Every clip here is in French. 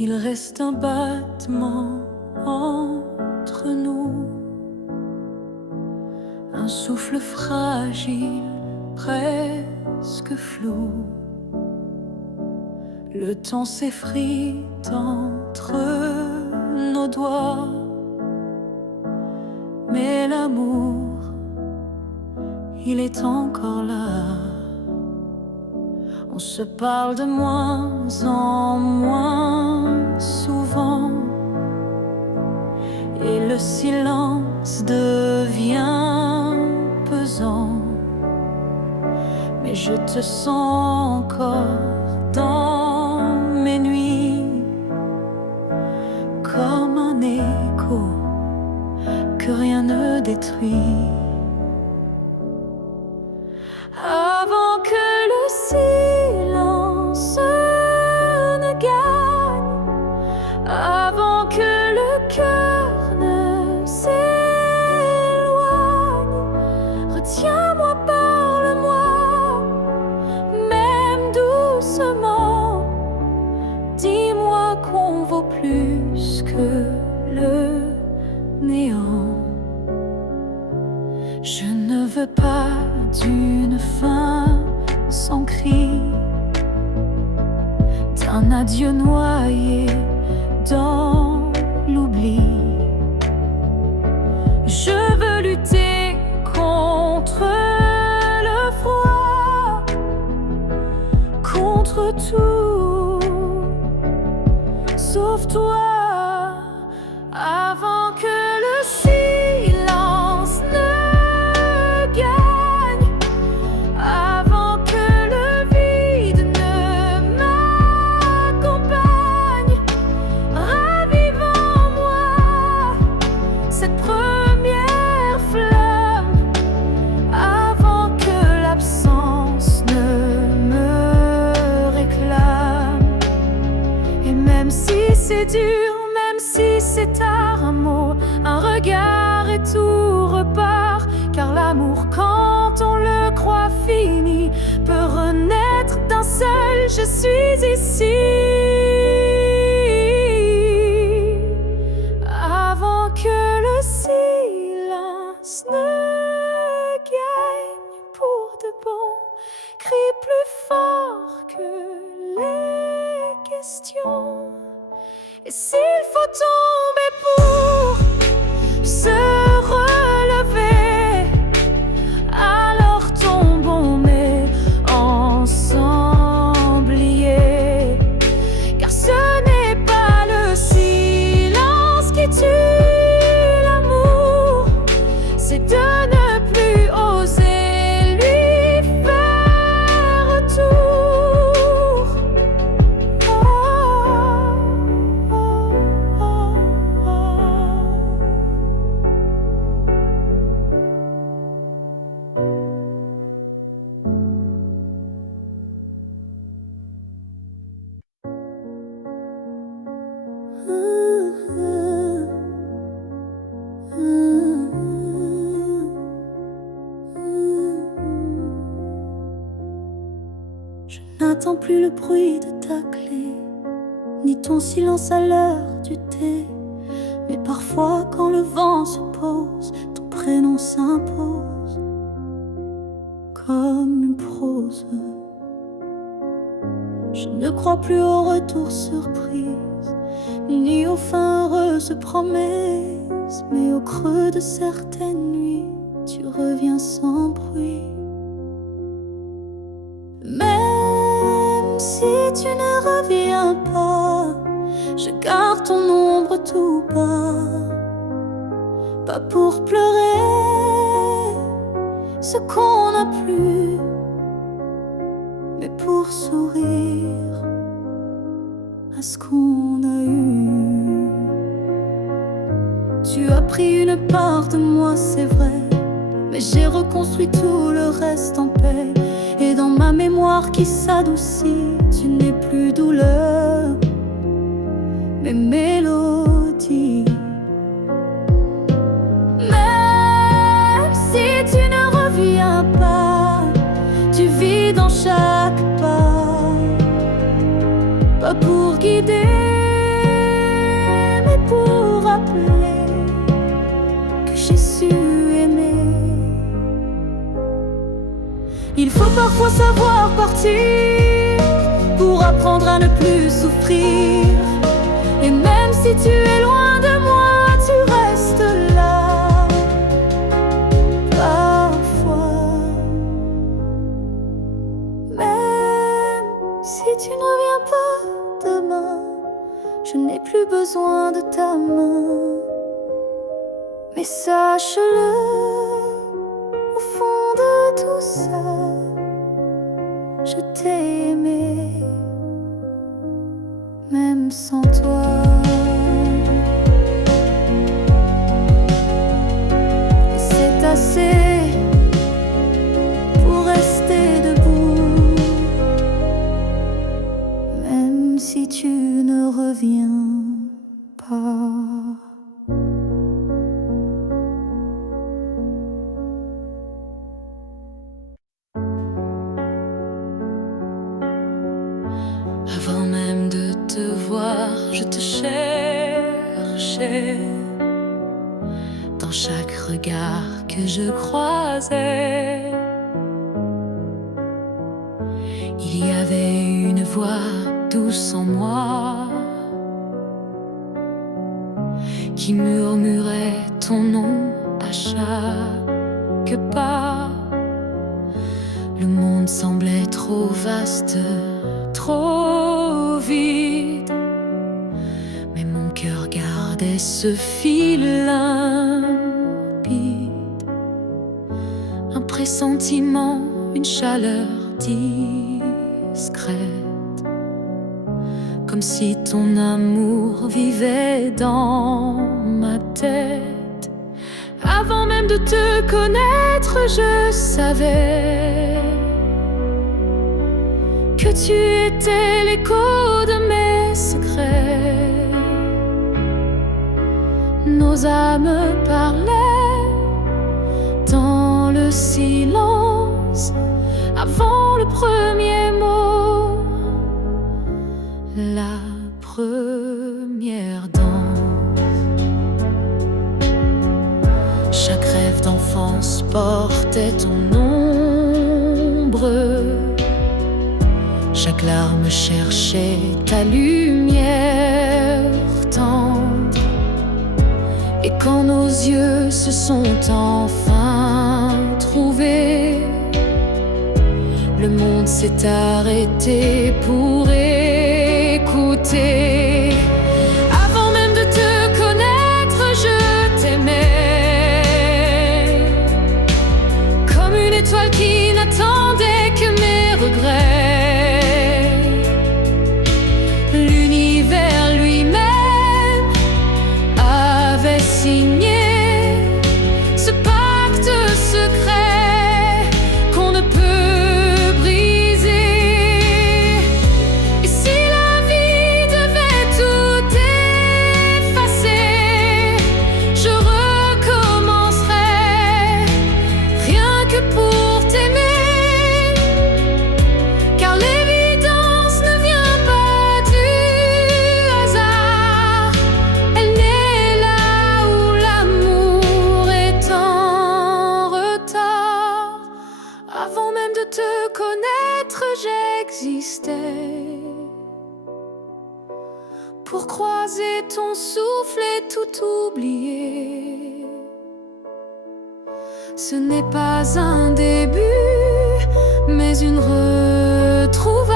Il reste un battement entre nous, un souffle fragile, presque flou. Le temps s'effrite entre nos doigts, mais l'amour, il est encore là. On se parle de moins en moins souvent, et le silence devient pesant. Mais je te sens encore dans mes nuits, comme un écho que rien ne détruit. Avant que le silence ne gagne, avant que le cœur ne s'éloigne, retiens-moi, parle-moi, même doucement. Dis-moi qu'on vaut plus que le néant. Je ne veux pas d'une fin sans cri, d'un adieu noyé dans l'oubli. Je veux lutter contre le froid, contre tout, sauf toi. Avant que le silence ne gagne, avant que le vide ne m'accompagne, ravive en moi cette première flamme, avant que l'absence ne me réclame. Et même si c'est dur, même si c'est tard, un mot, un regard et tout repart. Car l'amour, quand on le croit fini, peut renaître d'un seul je suis ici. Avant que le silence ne gagne pour de bon, crie plus fort que les questions. Et s'il faut tomber pour se relever, alors tombons, mais ensemble liés. Car ce n'est pas le silence qui tue l'amour, c'est de ne plus oser lui faire retour. Je n'attends plus le bruit de ta clé, ni ton silence à l'heure du thé. Mais parfois quand le vent se pose, ton prénom s'impose comme une prose. Je ne crois plus au retour surprise, ni aux fins heureuses promesses. Mais au creux de certaines nuits, tu reviens sans bruit. Même si tu ne reviens pas, je garde ton ombre tout bas. Pas pour pleurer ce qu'on n'a plus, mais pour sourire à ce qu'on a eu. Tu as pris une part de moi, c'est vrai, mais j'ai reconstruit tout le reste en paix. Et dans ma mémoire qui s'adoucit, tu n'es plus douleur, mais mélodie. Même si tu ne reviens pas, tu vis dans chaque pas. Pas pour guider, Il faut parfois savoir partir pour apprendre à ne plus souffrir. Et même si tu es loin de moi, tu restes là. Parfois, même si tu ne reviens pas demain, je n'ai plus besoin de ta main. Mais sache-le, au fond de tout ça, je t'ai aimé, même sans toi. Et c'est assez pour rester debout, même si tu ne reviens pas. Avant même de te voir, je te cherchais. Dans chaque regard que je croisais, il y avait une voix douce en moi qui murmurait ton nom à chaque pas. Le monde semblait trop vaste, trop vide, mais mon cœur gardait ce fil limpide. Un pressentiment, une chaleur discrète, comme si ton amour vivait dans ma tête. Avant même de te connaître, je savais que tu étais l'écho de mes secrets. Nos âmes parlaient dans le silence avant le premier mot, la première danse. Chaque rêve d'enfance portait ton ombre. Chaque larme cherchait ta lumière tendre. Et quand nos yeux se sont enfin trouvés, le monde s'est arrêté pour écouter. Avant même de te connaître, je t'aimais, comme une étoile qui n'attendait que mes regrets. L'univers lui-même avait signé ce pacte secret qu'on ne peut briser. Et si la vie devait tout effacer, je recommencerais rien que pour t'aimer, car l'évidence ne vient pas du hasard. Elle naît là où l'amour est en retard. Avant même de te connaître, j'existais pour croiser ton souffle et tout oublier. Ce n'est pas un début, mais une retrouvaille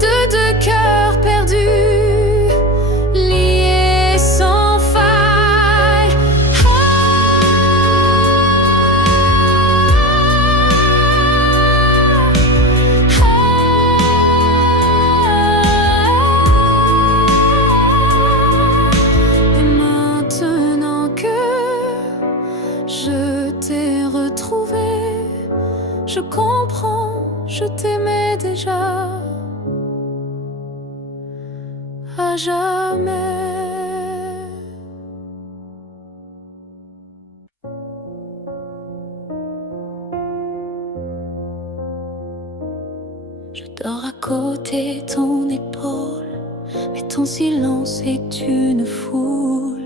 de deux cœurs perdus, liés sans faille. Et maintenant que je t'ai retrouvé, je comprends, je t'aimais déjà à jamais. Je dors à côté de ton épaule, mais ton silence est une foule.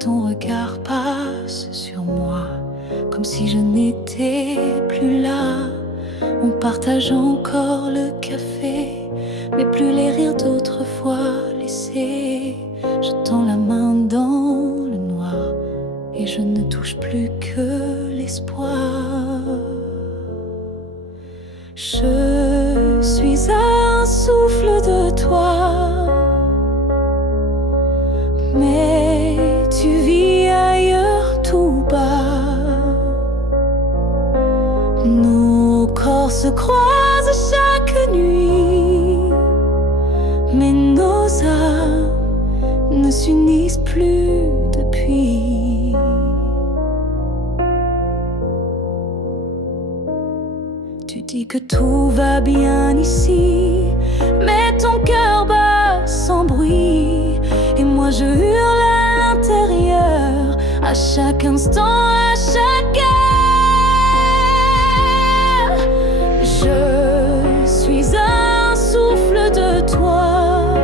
Ton regard passe sur moi comme si je n'étais plus là. On partage encore le café, mais plus les rires d'autrefois laissés. Je tends la main dans le noir et je ne touche plus que l'espoir. Je suis un souffle de toi, mais tu vis ailleurs tout bas. Nos corps se croisent chaque nuit, mais nos âmes ne s'unissent plus depuis. Tu dis que tout va bien ici, mais ton cœur bat sans bruit. Et moi je hurle à l'intérieur, à chaque instant, à chaque heure. Je suis un souffle de toi,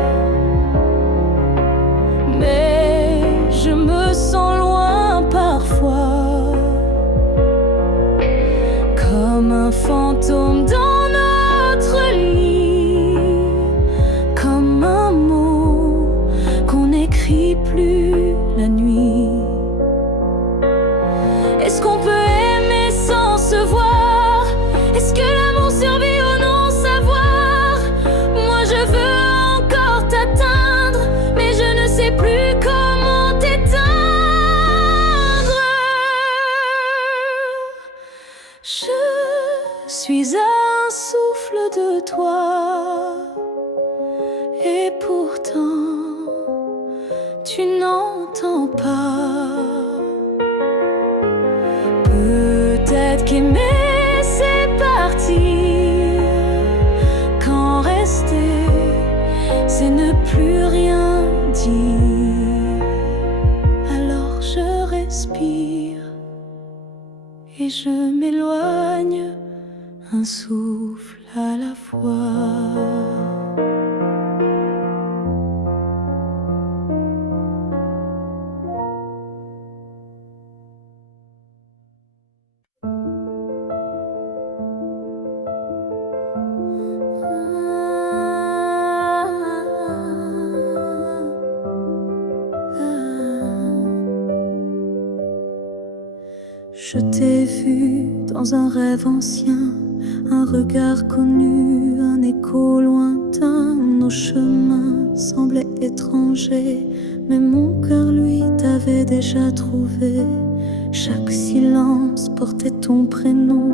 mais je me sens loin parfois, comme un fantôme dans notre lit, comme un mot qu'on n'écrit plus la nuit. Est-ce qu'on peut aimer sans se voir? Est-ce que l'amour survit au non-savoir? Moi je veux encore t'atteindre, mais je ne sais plus comment t'éteindre. Je suis un souffle de toi, et pourtant tu n'entends pas. Peut-être qu'aimer c'est partir, quand rester c'est ne plus rien dire. Alors je respire et je m'éloigne, un souffle à la fois. Je t'ai vu dans un rêve ancien, un regard connu, un écho lointain. Nos chemins semblaient étrangers, mais mon cœur, lui, t'avait déjà trouvé. Chaque silence portait ton prénom,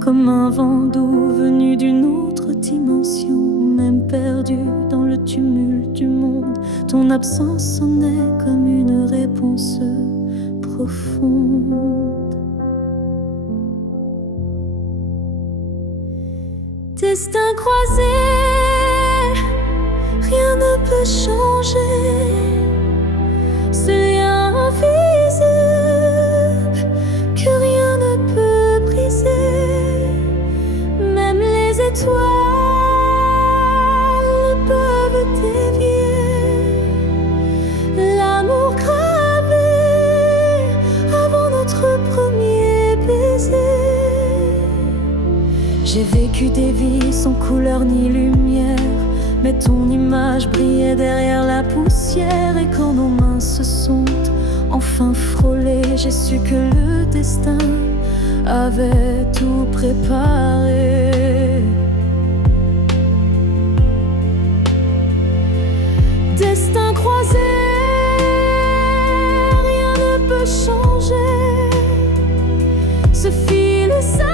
comme un vent doux venu d'une autre dimension. Même perdu dans le tumulte du monde, ton absence sonnait comme une réponse profonde. Destin croisé, rien ne peut changer. Ce lien invisible que rien ne peut briser. Même les étoiles ne peuvent dévier l'amour gravé avant notre premier baiser. J'ai vécu des vies sans couleur ni lumière, mais ton image brillait derrière la poussière. Et quand nos mains se sont enfin frôlées, j'ai su que le destin avait tout préparé. Destin croisé, rien ne peut changer. Ce fil est sacré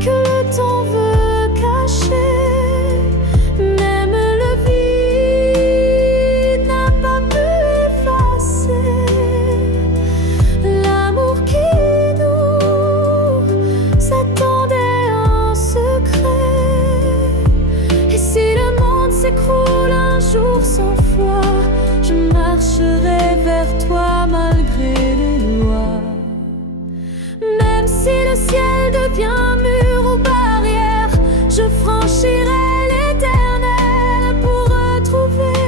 que le temps veut cacher. Même le vide n'a pas pu effacer l'amour qui nous attendait en secret. Et si le monde s'écroule un jour sans foi, je marcherai vers toi malgré les lois. Même si le ciel devient mur ou barrière, je franchirai l'éternel pour retrouver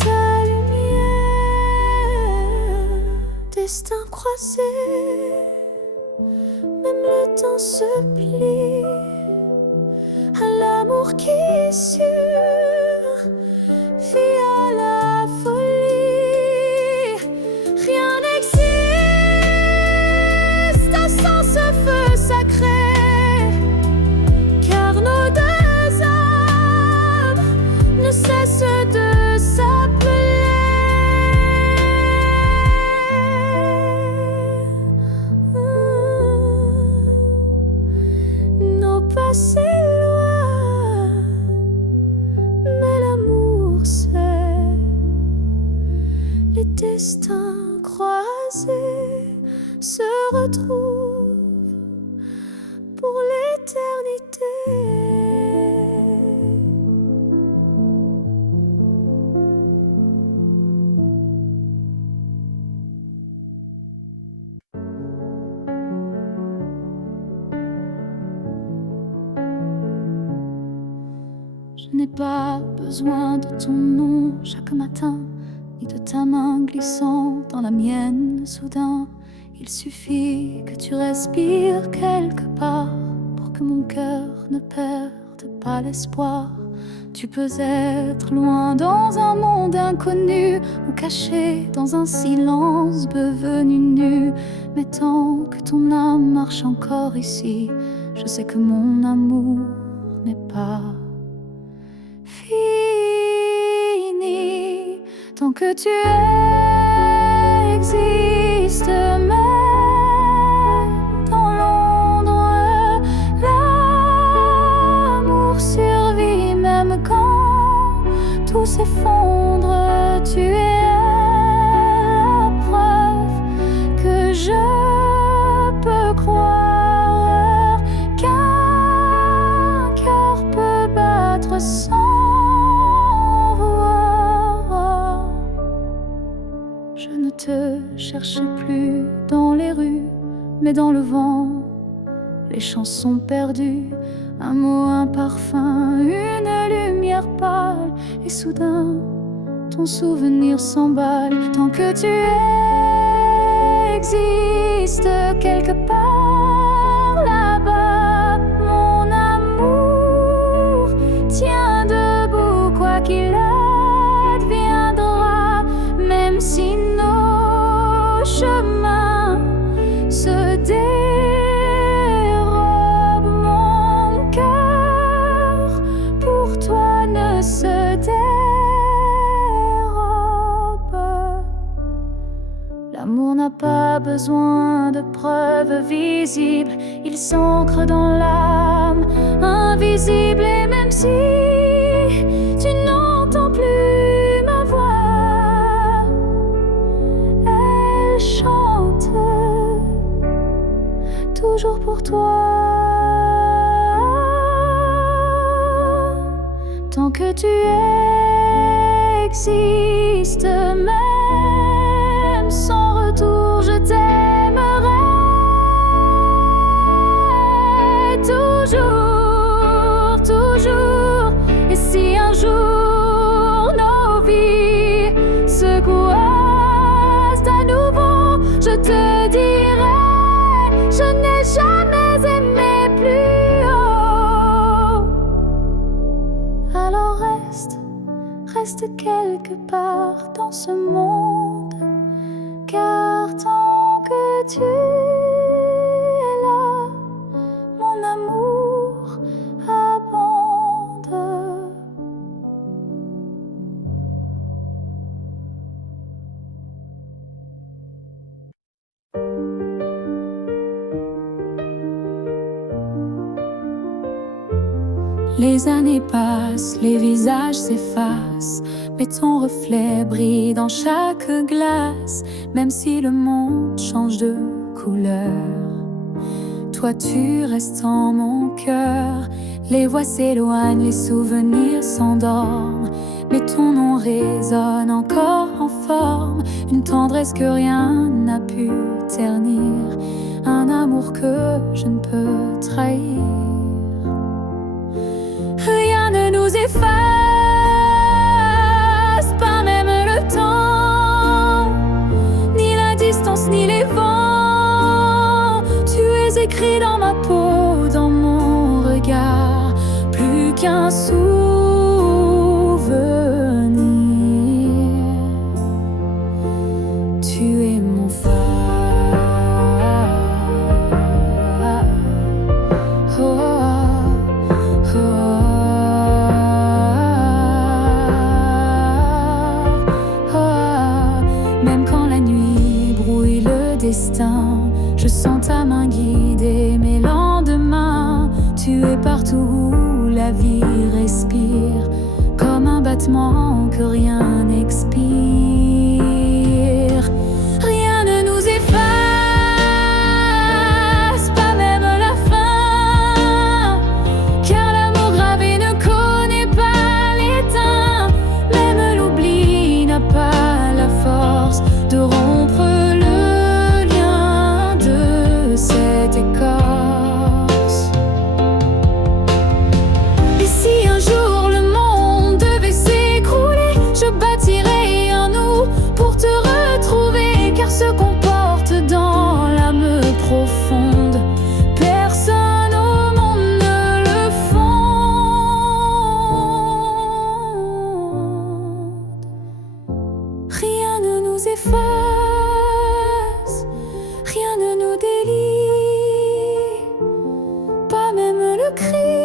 ta lumière. croisés, même le temps se plie à l'amour qui est sûr, vit à la folie. Rien n'existe sans ce feu sacré, car nos deux âmes ne cessent de s'appeler. Nos passés loin, mais l'amour sait. Les destins croisés se retrouvent pour l'éternité. Je n'ai pas besoin de ton nom chaque matin, ni de ta main glissant dans la mienne soudain. Il suffit que tu respires quelque part pour que mon cœur ne perde pas l'espoir. Tu peux être loin dans un monde inconnu, ou caché dans un silence devenu nu. Mais tant que ton âme marche encore ici, je sais que mon amour n'est pas fini. Tant que tu existes, même dans l'ombre, l'amour survit. Même quand tout s'effondre, tu es la preuve que je peux croire qu'un cœur peut battre sans voir. Je ne te cherche plus dans les rues, mais dans le vent, les chansons perdues. Un mot, un parfum, une lumière pâle, et soudain, ton souvenir s'emballe. Tant que tu existes quelque part là-bas, mon amour tient debout, quoi qu'il adviendra. Même si nos chemins se dérobent, mon cœur pour toi ne se dérobe. L'amour n'a pas besoin de preuves visibles, il s'ancre dans l'âme invisible. Et même si tu n'entends plus ma voix, elle chante toujours pour toi. Tant que tu existes, même sans retour, je t'aimerai toujours, toujours. Et si un jour nos vies se croisent à nouveau, je te dirai, je n'ai jamais aimé plus haut. Alors reste quelque part dans ce monde, car tant que tu es là, mon amour abonde. Les années passent, les visages s'effacent, mais ton reflet brille dans chaque glace. Même si le monde change de couleur, toi tu restes en mon cœur. Les voix s'éloignent, les souvenirs s'endorment, mais ton nom résonne encore en forme. Une tendresse que rien n'a pu ternir, un amour que je ne peux trahir. Rien ne nous efface, pas même le temps, ni la distance, ni les vents. destin. Je sens ta main guider mes lendemains. Tu es partout où la vie respire, comme un battement que rien n'expire. Rien ne nous efface, pas même la fin, car l'amour gravé ne connaît pas l'étain. Même l'oubli n'a pas la force de rompre le lien de cette écorce. Et si un jour le monde devait s'écrouler, je bâtirai un nous pour te retrouver, car ce qu'on porte dans l'âme profonde, personne au monde ne le fonde. Rien ne nous efface, rien ne nous délie, pas même le cri,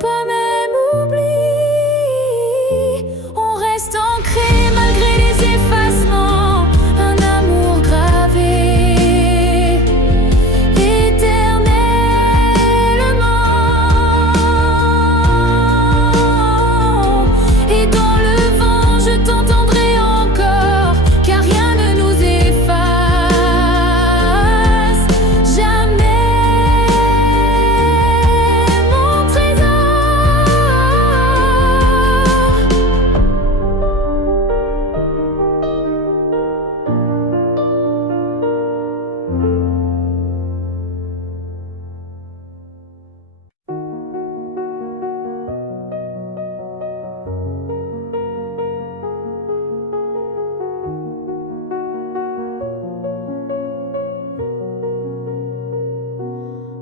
pas même oubli. On reste ancré malgré les effacements, un amour gravé éternellement. Et dans le vent je t'entendrai encore, car rien ne nous efface jamais, mon trésor.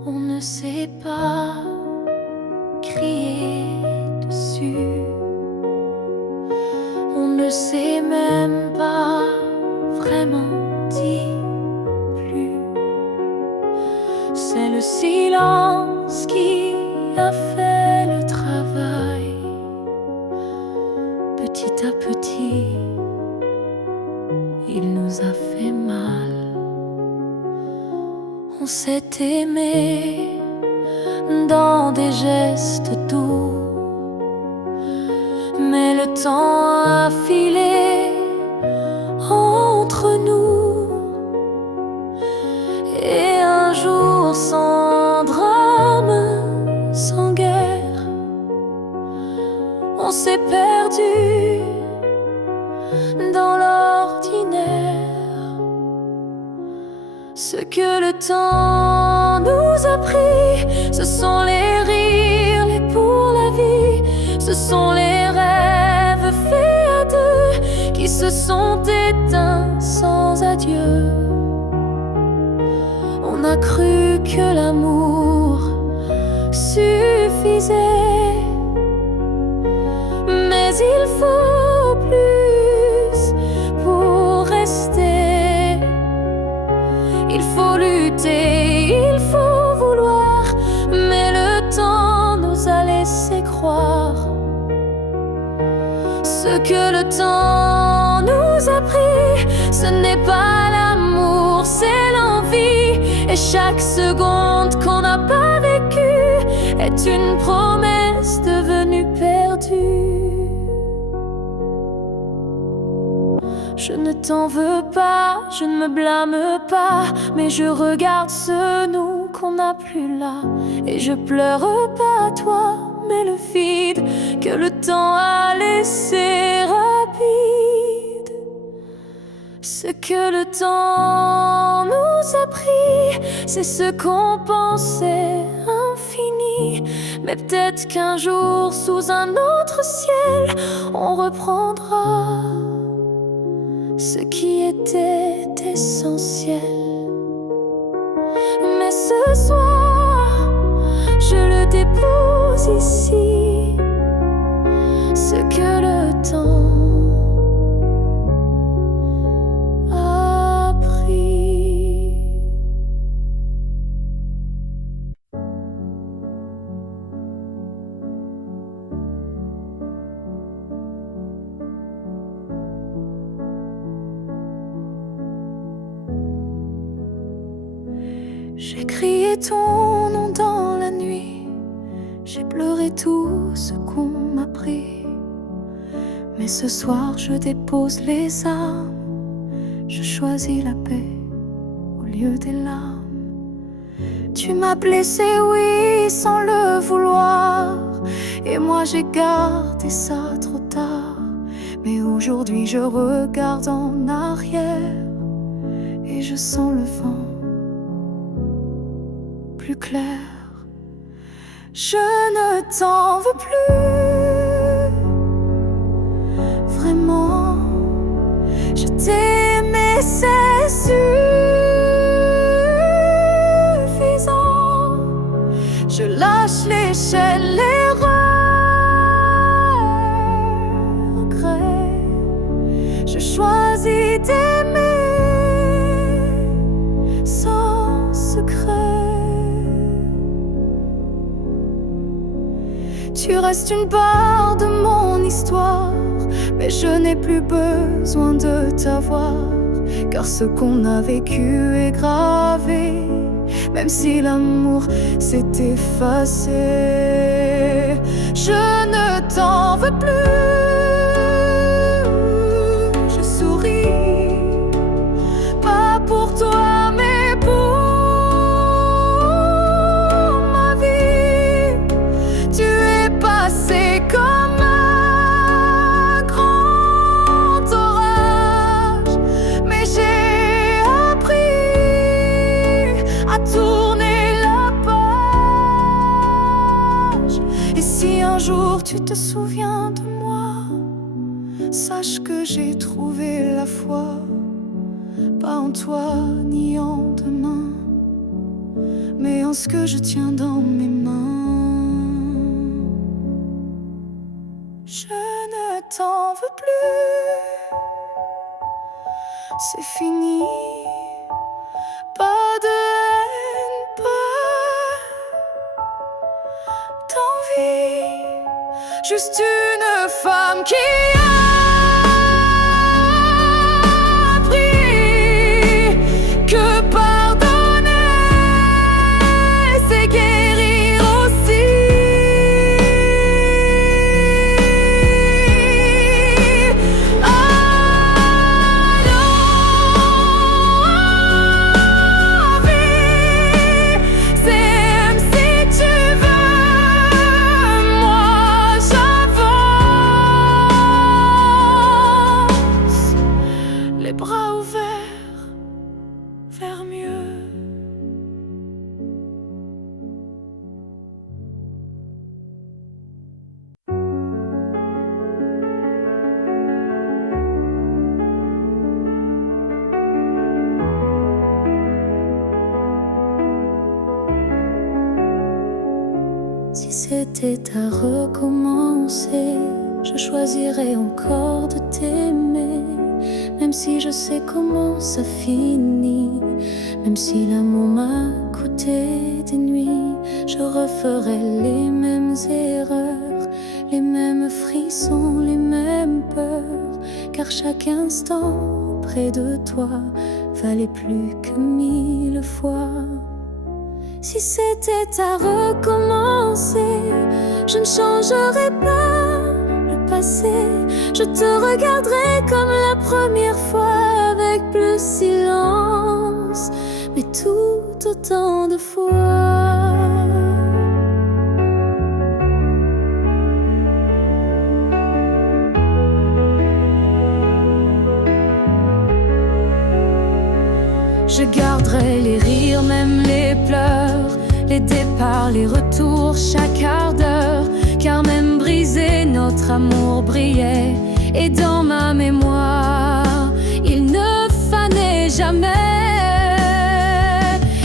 On ne sait pas crier dessus, on ne sait même pas vraiment dire plus. C'est le silence qui a fait le travail. Petit à petit, il nous a fait mal. On s'est aimé dans des gestes doux, mais le temps a filé entre nous. Et un jour sans drame, sans guerre, on s'est perdu dans l'ordinaire. Ce que le temps nous a pris, ce sont les rires, les pour la vie, ce sont les rêves faits à deux qui se sont éteints sans adieu. On a cru que l'amour suffisait, mais il faut plus pour rester. Il faut lutter, il faut vouloir, mais le temps nous a laissé croire. Ce que le temps nous a pris, ce n'est pas l'amour, c'est l'envie. Et chaque seconde qu'on n'a pas vécue est une promesse devenue perdue. Je ne t'en veux pas, je ne me blâme pas, mais je regarde ce nous qu'on n'a plus là. Et je pleure pas à toi, mais le vide que le temps a laissé rapide. Ce que le temps nous a pris, c'est ce qu'on pensait infini. Mais peut-être qu'un jour, sous un autre ciel, on reprendra ce qui était essentiel. Mais ce soir, je le dépose ici, ce que le temps a pris. J'ai crié ton nom dans la nuit, j'ai pleuré tout ce qu'on m'a pris. Mais ce soir je dépose les armes, je choisis la paix au lieu des larmes. Tu m'as blessé, oui, sans le vouloir, et moi j'ai gardé ça trop tard. Mais aujourd'hui je regarde en arrière et je sens le vent plus clair. Je ne t'en veux plus, vraiment. Je t'ai aimé, c'est suffisant. Je lâche l'échelle, les regrets. Je choisis d'aimer sans secret. Tu restes une part de mon histoire, mais je n'ai plus besoin de t'avoir, car ce qu'on a vécu est gravé, même si l'amour s'est effacé. Je ne t'en veux plus, je souris, pas pour toi mais pour ma vie. Tu es passé comme un grand orage, mais j'ai appris à tourner la page. Et si un jour tu te souviens de moi, sache que j'ai trouvé la foi, pas en toi ni en demain, mais en ce que je tiens dans mes mains. Je ne t'en veux plus, c'est fini. Pas de haine, pas d'envie, juste une femme qui a appris que pardonner, c'est guérir aussi. S'aime si tu veux, moi j'avance, les bras ouverts vers mieux. Si c'était à recommencer, je choisirais encore de t'aimer, même si je sais comment ça finit, même si l'amour m'a coûté des nuits. Je referais les mêmes erreurs, les mêmes frissons, les mêmes peurs, car chaque instant près de toi valait plus que 1000 fois. Si c'était à recommencer, je ne changerais pas le passé. Je te regarderais comme la première fois, avec plus silence, mais tout autant de fois. Je garderai les rires, même les pleurs, les départs, les retours, chaque quart d'heure, car même brisé, notre amour brillait. Et dans ma mémoire, il ne fanait jamais.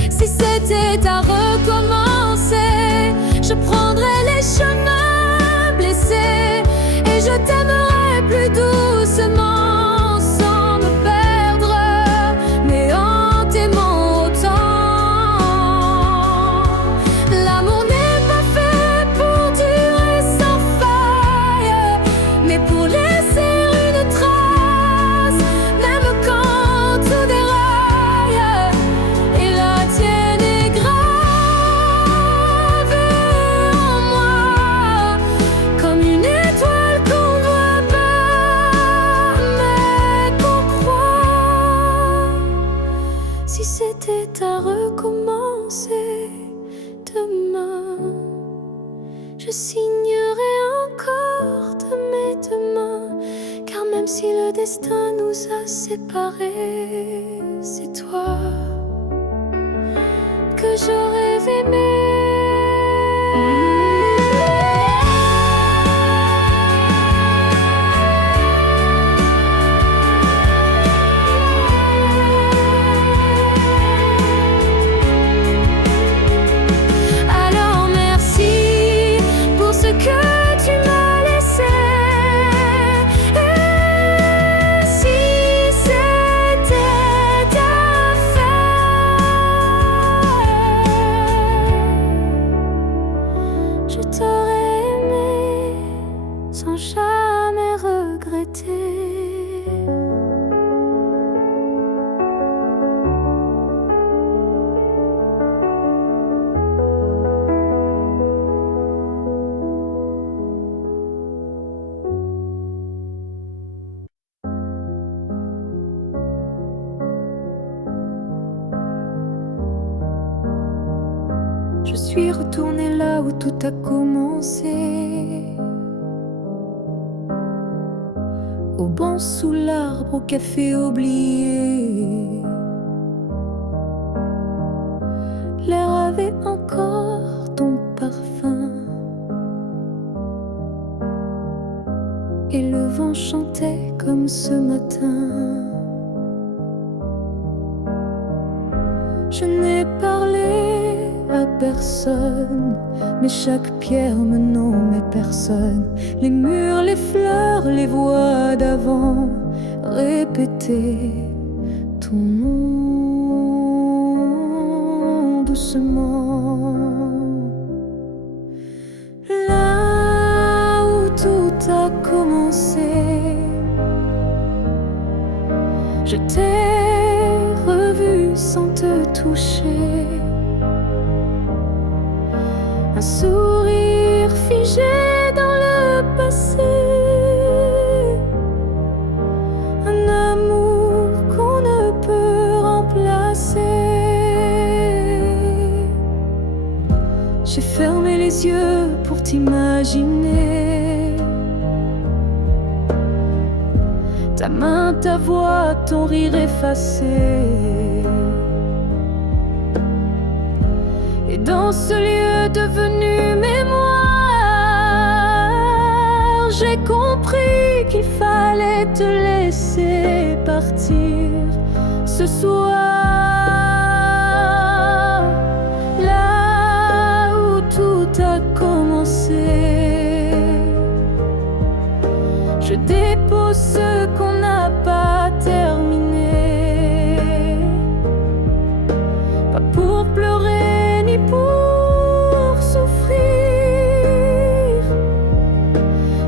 Si c'était à recommencer, je prendrais les chemins blessés, et je t'aimerais plus doucement. Pour même si le destin nous a séparés, c'est toi que je rêve aimer. Alors merci pour ce que tu m'as laissé. Et si c'était à faire, je t'aurais aimé sans jamais regretter. Je suis retournée là où tout a commencé, au banc sous l'arbre, au café oublié. L'air avait encore ton parfum et le vent chantait comme ce matin. Je n'ai parlé à personne, mais chaque pierre me nommait personne. Les murs, les fleurs, les voix d'avant répétaient ton nom doucement. Là où tout a commencé, je t'ai revu sans te toucher. Un sourire figé dans le passé, un amour qu'on ne peut remplacer. J'ai fermé les yeux pour t'imaginer, ta main, ta voix, ton rire effacé. Et dans ce lieu devenu mémoire, j'ai compris qu'il fallait te laisser partir ce soir. Là où tout a commencé, je dépose ce qu'on n'a pas terminé. Pas pour pleurer ni pour souffrir,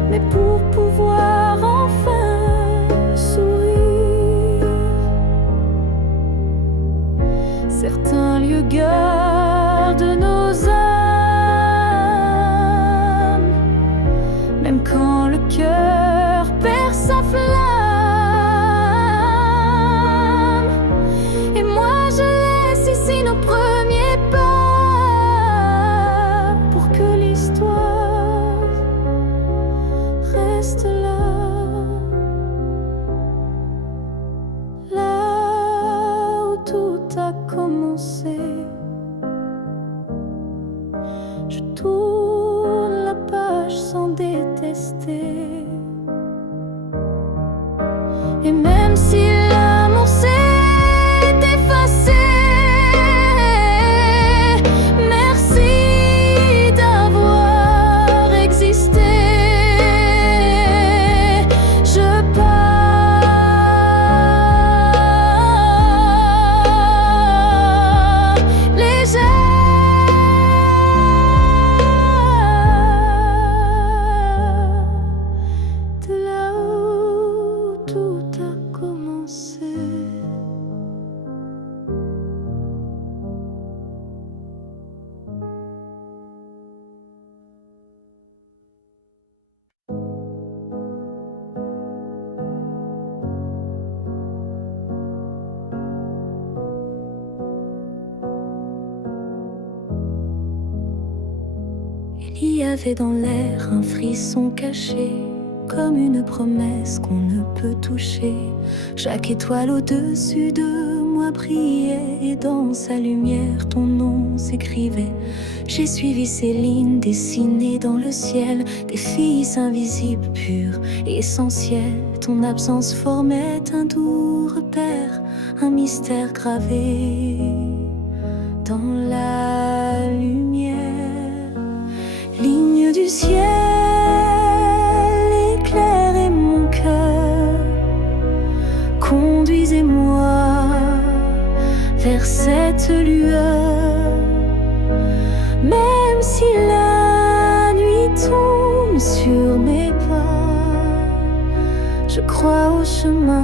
mais pour pouvoir enfin sourire. Certains lieux gardent nos âmes, même quand le cœur perd sa flamme. Et moi je laisse ici nos premiers pas, pour que l'histoire reste là. Là où tout a commencé, je tourne la page sans détester. Et même si l'amour s'est effacé, merci d'avoir existé. Je pars légère de là où tout a commencé. Il y avait dans l'air un frisson caché, comme une promesse qu'on ne peut toucher. Chaque étoile au-dessus de moi brillait, et dans sa lumière ton nom s'écrivait. J'ai suivi ces lignes dessinées dans le ciel, des fils invisibles, purs et essentiels. Ton absence formait un doux repère, un mystère gravé dans la lumière. Ligne du ciel, éclairez mon cœur, conduisez-moi vers cette lueur. Même si la nuit tombe sur mes pas, je crois au chemin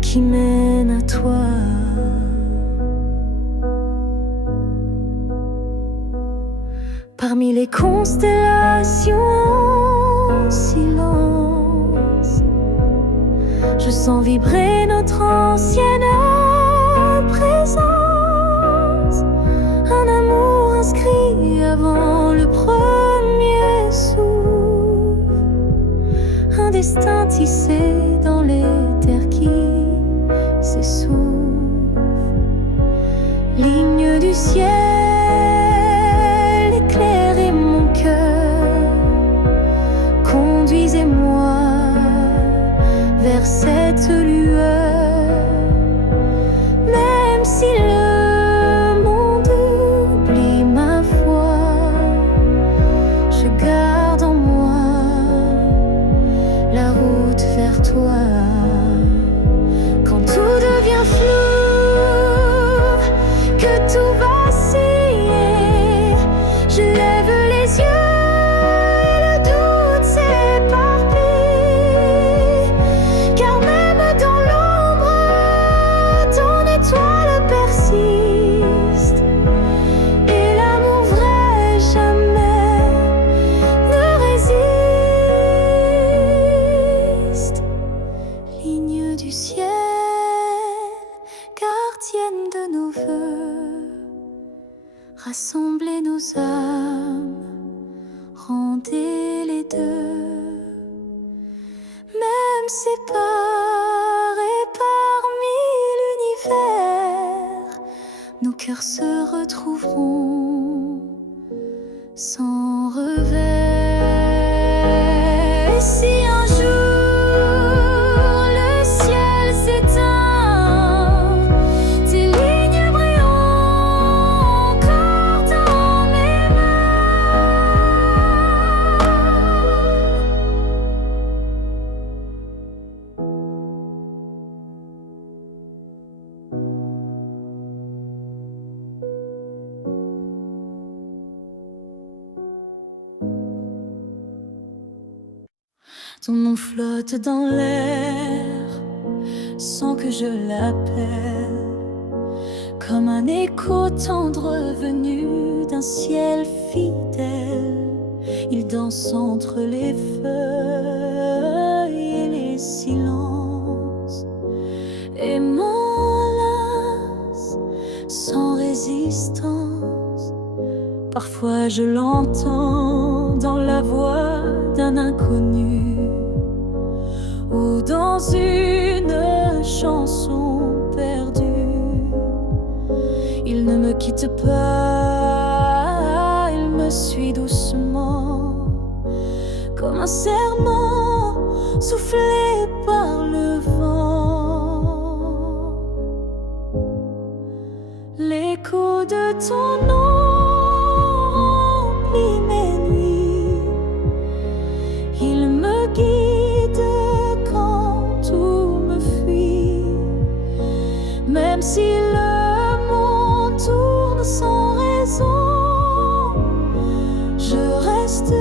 qui mène à toi. Parmi les constellations en silence, je sens vibrer notre ancienne présence. Un amour inscrit avant le premier souffle, un destin tissé dans les terres qui s'essoufflent. Ligne du ciel, éclairez mon cœur, conduisez-moi vers cette lueur. Même si le monde oublie ma foi, je garde en moi la route vers toi. Quand tout devient flou, que tout vacille, je lève les yeux et le doute s'éparpille. Car même dans l'ombre, ton étoile persiste, et l'amour vrai jamais ne résiste. Ligne du ciel, gardienne de nos vœux, rassemblez nos âmes, rendez les deux. Même séparés parmi l'univers, nos cœurs se retrouveront sans revers. Et si un jour le ciel s'éteint, tes lignes brilleront encore dans mes Ton nom flotte dans l'air sans que je l'appelle, comme un écho tendre venu d'un ciel fidèle. Il danse entre les feuilles et les silences et m'enlace sans résistance. Parfois je l'entends dans la voix d'un inconnu ou dans une chanson perdue. Il ne me quitte pas, il me suit doucement, comme un serment soufflé par le vent. L'écho de ton nom remplit mes nuits, il me guide quand tout me fuit. Même si le monde tourne sans raison, je reste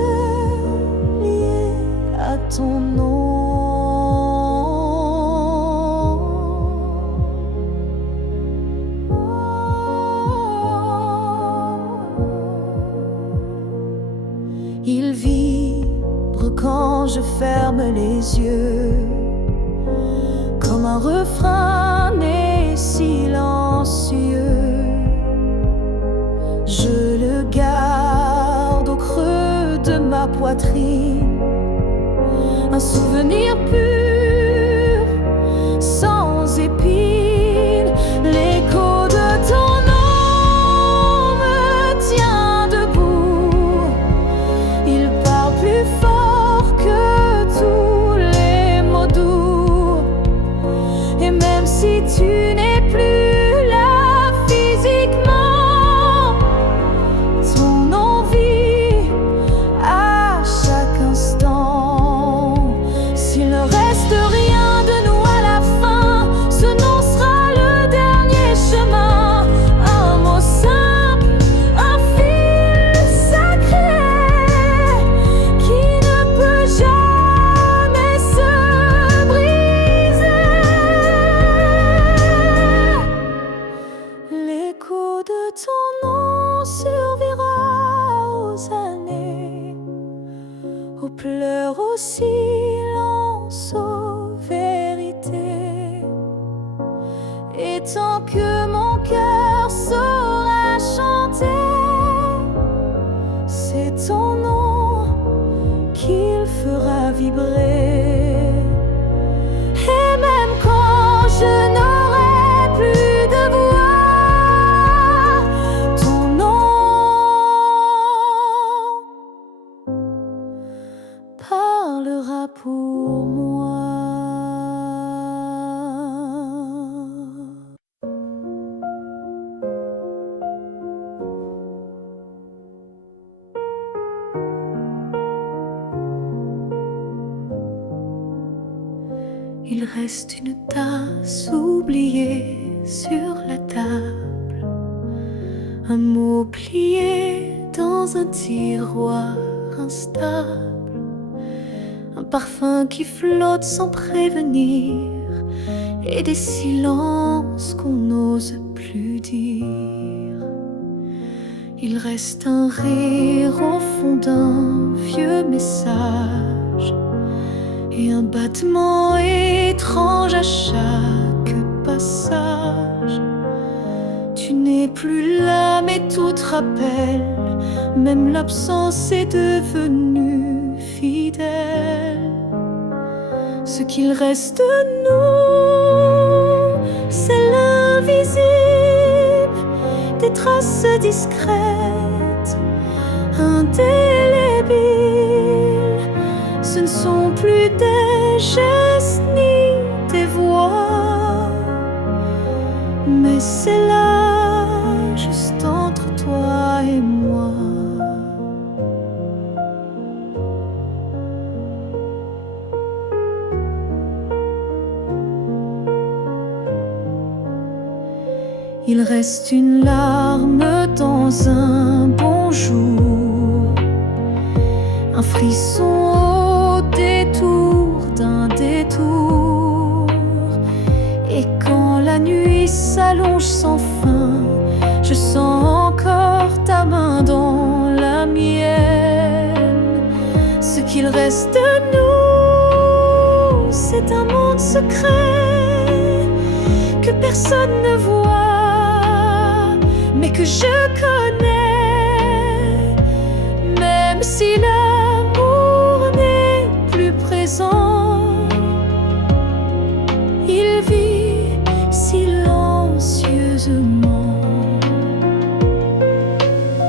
lié à ton nom. Il vibre quand je ferme les yeux, comme un refrain né silencieux. Je le garde au creux de ma poitrine, un souvenir pur, sans épines. L'écho de ton nom me tient debout. Il parle plus fort que tous les mots doux. Et même si tu n'es plus là physiquement, ton nom vit à chaque instant. S'il ne reste rien de nous à la fin, ce nom sera le dernier chemin. Un mot simple, un fil sacré qui ne peut jamais se briser. L'écho de ton nom survivra aux années, aux pleurs, au silence, aux vérités. Et tant que mon cœur saura chanter, c'est ton nom qu'il fera vibrer. Et même quand je n'aurai plus de voix, ton nom parlera pour moi. Il reste une tasse oubliée sur la table, un mot plié dans un tiroir instable, un parfum qui flotte sans prévenir, et des silences qu'on n'ose plus dire. Il reste un rire au fond d'un vieux message, et un battement étrange à chaque passage. Tu n'es plus là, mais tout te rappelle, même l'absence est devenue fidèle. Ce qu'il reste de nous, c'est l'invisible, des traces discrètes, indélébiles. Ce ne sont plus des gestes ni des voix, mais c'est là, juste entre toi et moi. Il reste une larme dans un bonjour, un frisson au détour d'un détour. Et quand la nuit s'allonge sans fin, je sens encore ta main dans la mienne. Ce qu'il reste de nous, c'est un monde secret que personne ne voit, mais que je connais. Même si l'amour n'est plus présent, il vit silencieusement.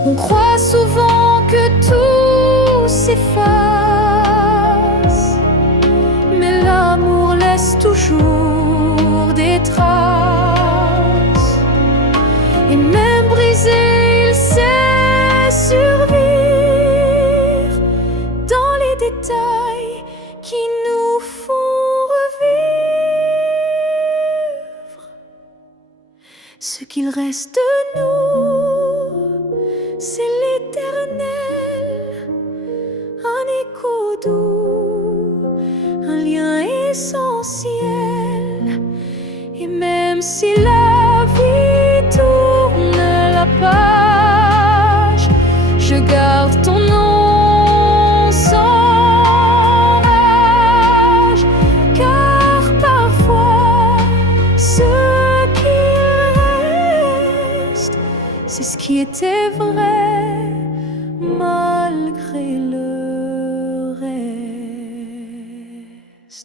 On croit souvent que tout s'efface, mais l'amour laisse toujours des traces. Et même brisé, il sait survivre dans les détails qui nous font revivre. Ce qu'il reste de nous, c'est l'éternel, un écho doux, un lien essentiel. Et même si la vie tourne la page, je garde ton nom sans rage, car parfois ce qui reste, c'est ce qui était vrai malgré le rêve. J'ai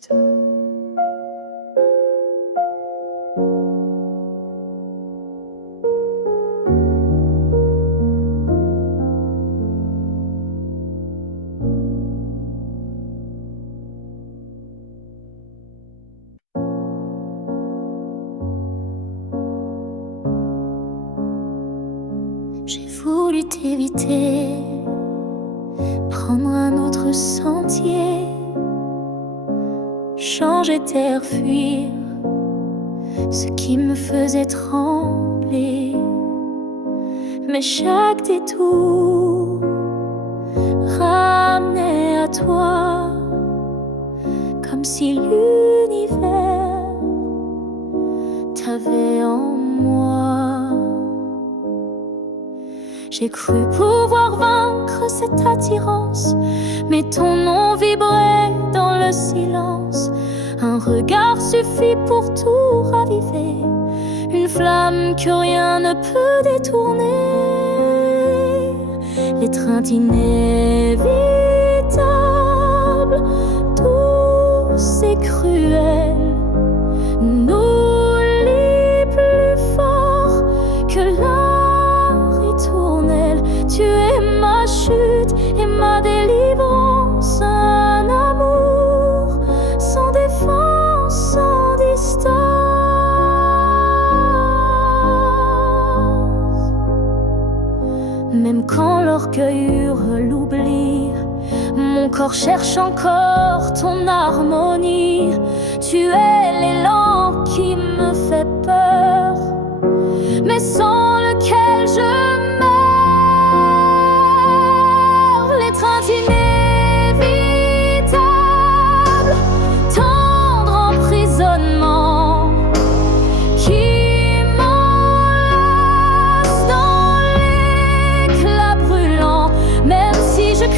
voulu t'éviter, prendre un autre sentier, changer d'air, fuir ce qui me faisait trembler. Mais chaque détour ramenait à toi, comme si l'univers t'avait en moi. J'ai cru pouvoir vaincre cette attirance, mais ton nom vibrait dans le silence. Un regard suffit pour tout raviver, une flamme que rien ne peut détourner. L'étreinte inévitable, douce et cruelle, nous lie plus fort que la ritournelle. Tu es ma chute et ma délivrance, un amour sans défense, sans distance. Même quand l'orgueil hurle l'oubli, mon corps cherche encore ton harmonie. Tu es l'élan qui me fait peur, mais sans